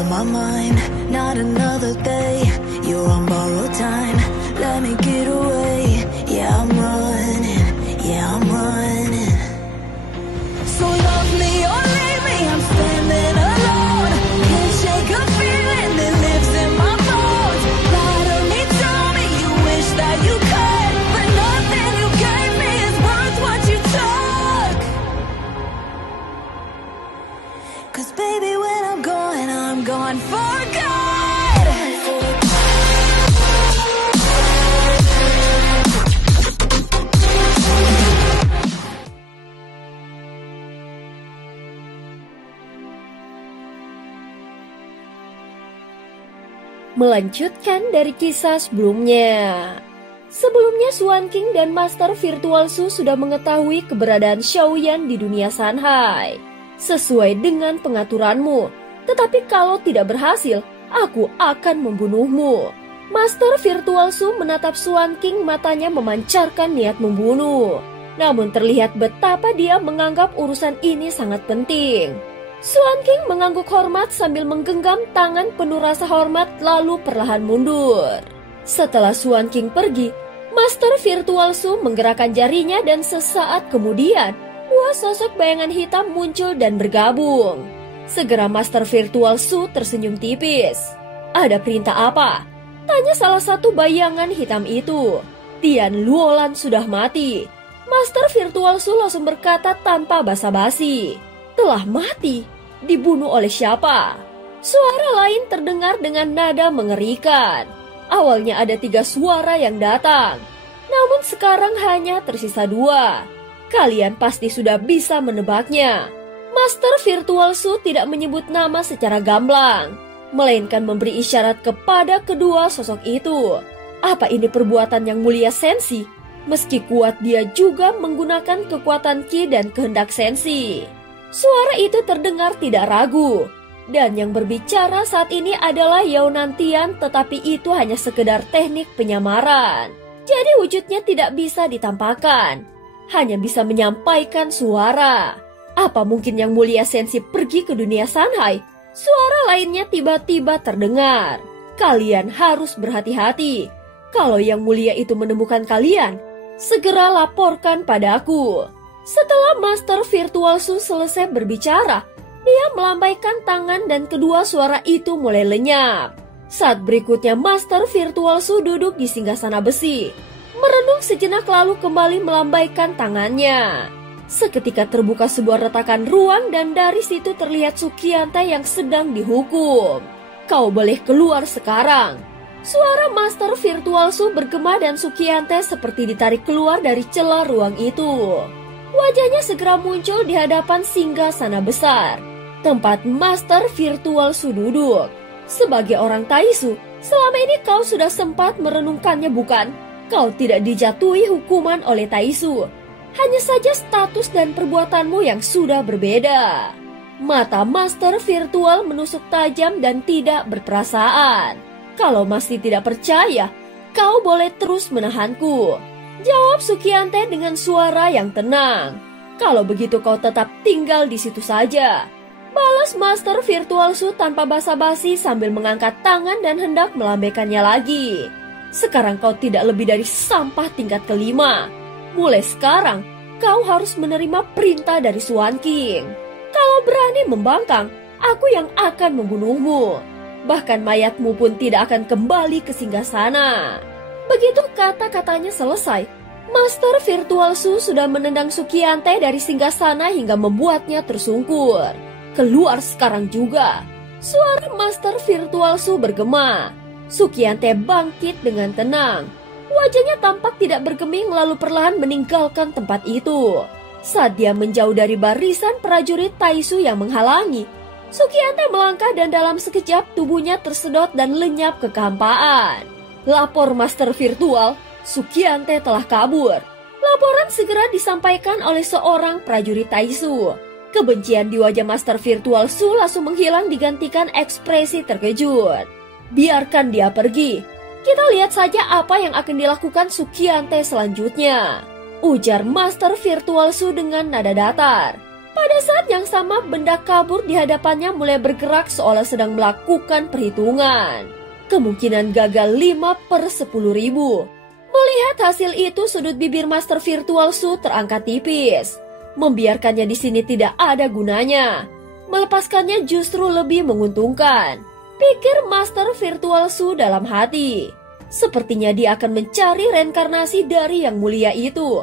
of my mind, not another day. You're on borrowed time, let me get away. Yeah, I'm running, yeah, I'm running. So love me or leave me, I'm standing alone. Can't shake a feeling that lives in my bones. Lie to me, tell me you wish that you could, but nothing you gave me is worth what you took. 'Cause baby, when I'm gone for good. Melanjutkan dari kisah sebelumnya. Sebelumnya Swan King dan Master Virtual Su sudah mengetahui keberadaan Xiaoyan di dunia Sanhai. Sesuai dengan pengaturanmu, tetapi kalau tidak berhasil, aku akan membunuhmu. Master Virtual Su menatap Swan King, matanya memancarkan niat membunuh. Namun terlihat betapa dia menganggap urusan ini sangat penting. Swan King mengangguk hormat sambil menggenggam tangan penuh rasa hormat lalu perlahan mundur. Setelah Swan King pergi, Master Virtual Su menggerakkan jarinya dan sesaat kemudian, dua sosok bayangan hitam muncul dan bergabung. Segera Master Virtual Su tersenyum tipis. "Ada perintah apa?" tanya salah satu bayangan hitam itu. "Tian Luolan sudah mati." Master Virtual Su langsung berkata tanpa basa-basi. "Telah mati? Dibunuh oleh siapa?" Suara lain terdengar dengan nada mengerikan. Awalnya ada 3 suara yang datang, namun sekarang hanya tersisa 2. Kalian pasti sudah bisa menebaknya. Master Virtual Su tidak menyebut nama secara gamblang, melainkan memberi isyarat kepada kedua sosok itu. Apa ini perbuatan yang mulia Sensi? Meski kuat, dia juga menggunakan kekuatan Qi dan kehendak Sensi. Suara itu terdengar tidak ragu, dan yang berbicara saat ini adalah Yao Nantian, tetapi itu hanya sekedar teknik penyamaran. Jadi wujudnya tidak bisa ditampakkan, hanya bisa menyampaikan suara. Apa mungkin yang mulia Sensi pergi ke dunia Sanhai? Suara lainnya tiba-tiba terdengar. Kalian harus berhati-hati. Kalau yang mulia itu menemukan kalian, segera laporkan padaku. Setelah Master Virtual Su selesai berbicara, dia melambaikan tangan dan kedua suara itu mulai lenyap. Saat berikutnya Master Virtual Su duduk di singgasana besi, merenung sejenak lalu kembali melambaikan tangannya. Seketika terbuka sebuah retakan ruang dan dari situ terlihat Sukiante yang sedang dihukum. "Kau boleh keluar sekarang." Suara Master Virtual Su bergema dan Sukiante seperti ditarik keluar dari celah ruang itu. Wajahnya segera muncul di hadapan singgasana besar, tempat Master Virtual Su duduk. "Sebagai orang Taisu, selama ini kau sudah sempat merenungkannya bukan? Kau tidak dijatuhi hukuman oleh Taisu. Hanya saja status dan perbuatanmu yang sudah berbeda." Mata Master Virtual menusuk tajam dan tidak berperasaan. "Kalau masih tidak percaya, kau boleh terus menahanku," jawab Sukiante dengan suara yang tenang. "Kalau begitu kau tetap tinggal di situ saja," balas Master Virtual Su tanpa basa-basi sambil mengangkat tangan dan hendak melambaikannya lagi. "Sekarang kau tidak lebih dari sampah tingkat kelima. Mulai sekarang, kau harus menerima perintah dari Swan King. Kalau berani membangkang, aku yang akan membunuhmu. Bahkan mayatmu pun tidak akan kembali ke singgasana." Begitu kata-katanya selesai, Master Virtual Su sudah menendang Sukiante dari singgasana hingga membuatnya tersungkur. "Keluar sekarang juga!" Suara Master Virtual Su bergema. Sukiante bangkit dengan tenang. Wajahnya tampak tidak bergeming lalu perlahan meninggalkan tempat itu. Saat dia menjauh dari barisan prajurit Taisu yang menghalangi, Sukiante melangkah dan dalam sekejap tubuhnya tersedot dan lenyap ke kehampaan. "Lapor Master Virtual, Sukiante telah kabur." Laporan segera disampaikan oleh seorang prajurit Taisu. Kebencian di wajah Master Virtual Su langsung menghilang digantikan ekspresi terkejut. "Biarkan dia pergi. Kita lihat saja apa yang akan dilakukan Sukiante selanjutnya," ujar Master Virtual Su dengan nada datar. Pada saat yang sama, benda kabur di hadapannya mulai bergerak seolah sedang melakukan perhitungan. Kemungkinan gagal 5/10.000. Melihat hasil itu, sudut bibir Master Virtual Su terangkat tipis. Membiarkannya di sini tidak ada gunanya. Melepaskannya justru lebih menguntungkan, pikir Master Virtual Su dalam hati. Sepertinya dia akan mencari reinkarnasi dari yang mulia itu.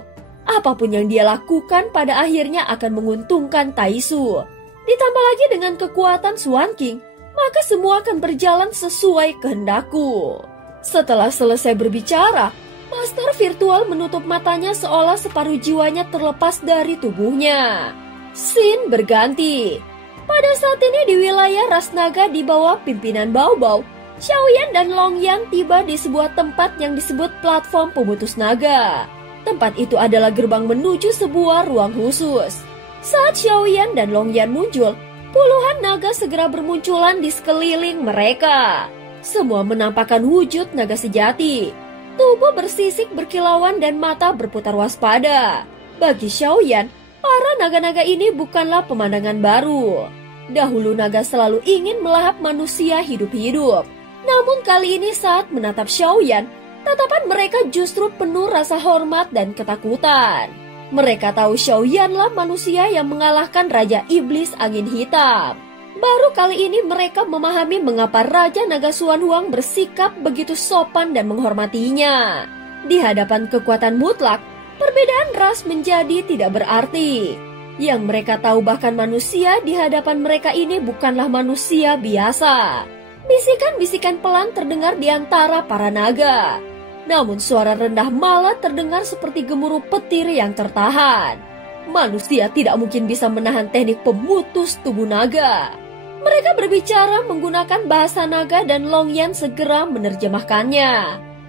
Apapun yang dia lakukan pada akhirnya akan menguntungkan Taisu. Ditambah lagi dengan kekuatan Swan King, maka semua akan berjalan sesuai kehendakku. Setelah selesai berbicara, Master Virtual menutup matanya seolah separuh jiwanya terlepas dari tubuhnya. Scene berganti. Pada saat ini di wilayah Ras Naga di bawah pimpinan Bao-Bao, Xiaoyan dan Longyang tiba di sebuah tempat yang disebut platform pemutus naga. Tempat itu adalah gerbang menuju sebuah ruang khusus. Saat Xiaoyan dan Longyang muncul, puluhan naga segera bermunculan di sekeliling mereka. Semua menampakkan wujud naga sejati. Tubuh bersisik berkilauan dan mata berputar waspada. Bagi Xiaoyan, para naga-naga ini bukanlah pemandangan baru. Dahulu naga selalu ingin melahap manusia hidup-hidup. Namun kali ini saat menatap Xiaoyan, tatapan mereka justru penuh rasa hormat dan ketakutan. Mereka tahu Xiaoyanlah manusia yang mengalahkan Raja Iblis Angin Hitam. Baru kali ini mereka memahami mengapa Raja Naga Xuan Huang bersikap begitu sopan dan menghormatinya. Di hadapan kekuatan mutlak, perbedaan ras menjadi tidak berarti. Yang mereka tahu bahkan manusia di hadapan mereka ini bukanlah manusia biasa. Bisikan-bisikan pelan terdengar di antara para naga. Namun suara rendah malah terdengar seperti gemuruh petir yang tertahan. Manusia tidak mungkin bisa menahan teknik pemutus tubuh naga. Mereka berbicara menggunakan bahasa naga dan Longyang segera menerjemahkannya.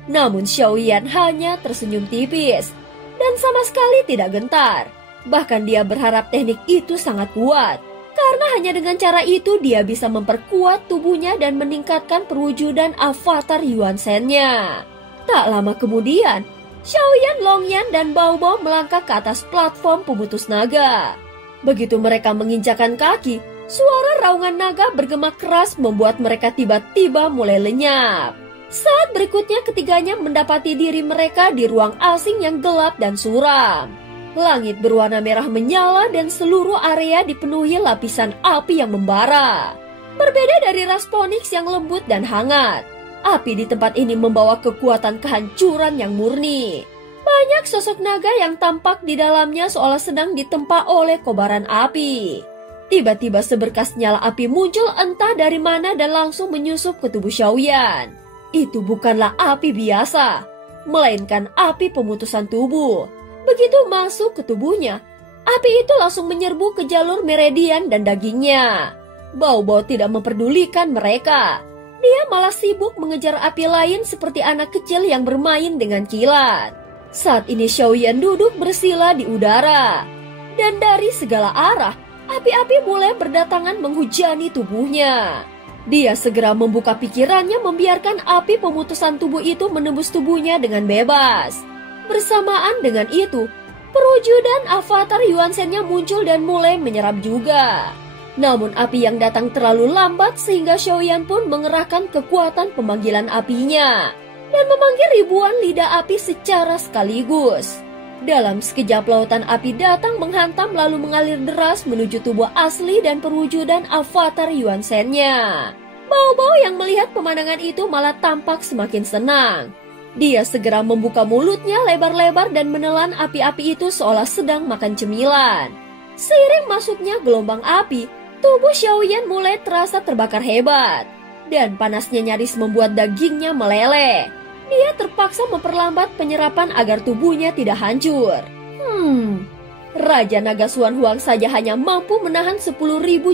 Namun Xiaoyan hanya tersenyum tipis dan sama sekali tidak gentar. Bahkan dia berharap teknik itu sangat kuat. Karena hanya dengan cara itu dia bisa memperkuat tubuhnya dan meningkatkan perwujudan avatar Yuan Shen-nya. Tak lama kemudian, Xiaoyan, Longyang, dan Bao-Bao melangkah ke atas platform pemutus naga. Begitu mereka menginjakan kaki, suara raungan naga bergema keras membuat mereka tiba-tiba mulai lenyap. Saat berikutnya ketiganya mendapati diri mereka di ruang asing yang gelap dan suram. Langit berwarna merah menyala dan seluruh area dipenuhi lapisan api yang membara. Berbeda dari ras Phoenix yang lembut dan hangat, api di tempat ini membawa kekuatan kehancuran yang murni. Banyak sosok naga yang tampak di dalamnya seolah sedang ditempa oleh kobaran api. Tiba-tiba seberkas nyala api muncul entah dari mana dan langsung menyusup ke tubuh Xiaoyan. Itu bukanlah api biasa, melainkan api pemutusan tubuh. Begitu masuk ke tubuhnya, api itu langsung menyerbu ke jalur meridian dan dagingnya. Bao-Bao tidak memperdulikan mereka. Dia malah sibuk mengejar api lain seperti anak kecil yang bermain dengan kilat. Saat ini Xiaoyan duduk bersila di udara. Dan dari segala arah, api-api mulai berdatangan menghujani tubuhnya. Dia segera membuka pikirannya membiarkan api pemutusan tubuh itu menembus tubuhnya dengan bebas. Bersamaan dengan itu, perwujudan avatar Yuan Shen-nya muncul dan mulai menyerap juga. Namun api yang datang terlalu lambat sehingga Xiaoyan pun mengerahkan kekuatan pemanggilan apinya dan memanggil ribuan lidah api secara sekaligus. Dalam sekejap lautan api datang menghantam lalu mengalir deras menuju tubuh asli dan perwujudan avatar Yuan Shen-nya. Bao-Bao yang melihat pemandangan itu malah tampak semakin senang. Dia segera membuka mulutnya lebar-lebar dan menelan api-api itu seolah sedang makan cemilan. Seiring masuknya gelombang api, tubuh Xiaoyan mulai terasa terbakar hebat. Dan panasnya nyaris membuat dagingnya meleleh. Dia terpaksa memperlambat penyerapan agar tubuhnya tidak hancur. Raja Naga Xuan Huang saja hanya mampu menahan 10.000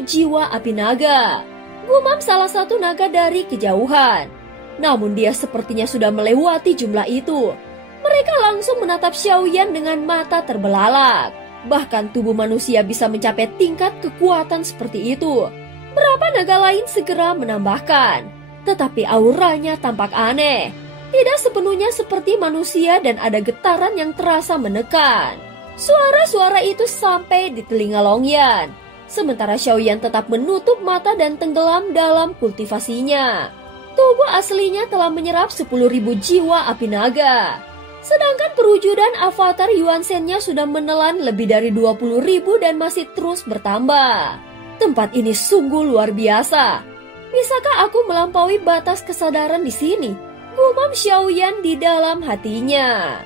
jiwa api naga. Gumam salah satu naga dari kejauhan. Namun dia sepertinya sudah melewati jumlah itu. Mereka langsung menatap Xiaoyan dengan mata terbelalak. Bahkan tubuh manusia bisa mencapai tingkat kekuatan seperti itu. Berapa naga lain segera menambahkan. Tetapi auranya tampak aneh. Tidak sepenuhnya seperti manusia dan ada getaran yang terasa menekan. Suara-suara itu sampai di telinga Long Yan. Sementara Xiaoyan tetap menutup mata dan tenggelam dalam kultivasinya. Tubuh aslinya telah menyerap 10.000 jiwa api naga. Sedangkan perwujudan avatar Yuan Shen-nya sudah menelan lebih dari 20.000 dan masih terus bertambah. Tempat ini sungguh luar biasa. Bisakah aku melampaui batas kesadaran di sini? Gumam Xiaoyan di dalam hatinya.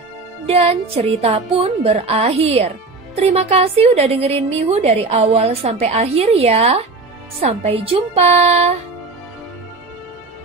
Dan cerita pun berakhir. Terima kasih udah dengerin Mihu dari awal sampai akhir ya. Sampai jumpa.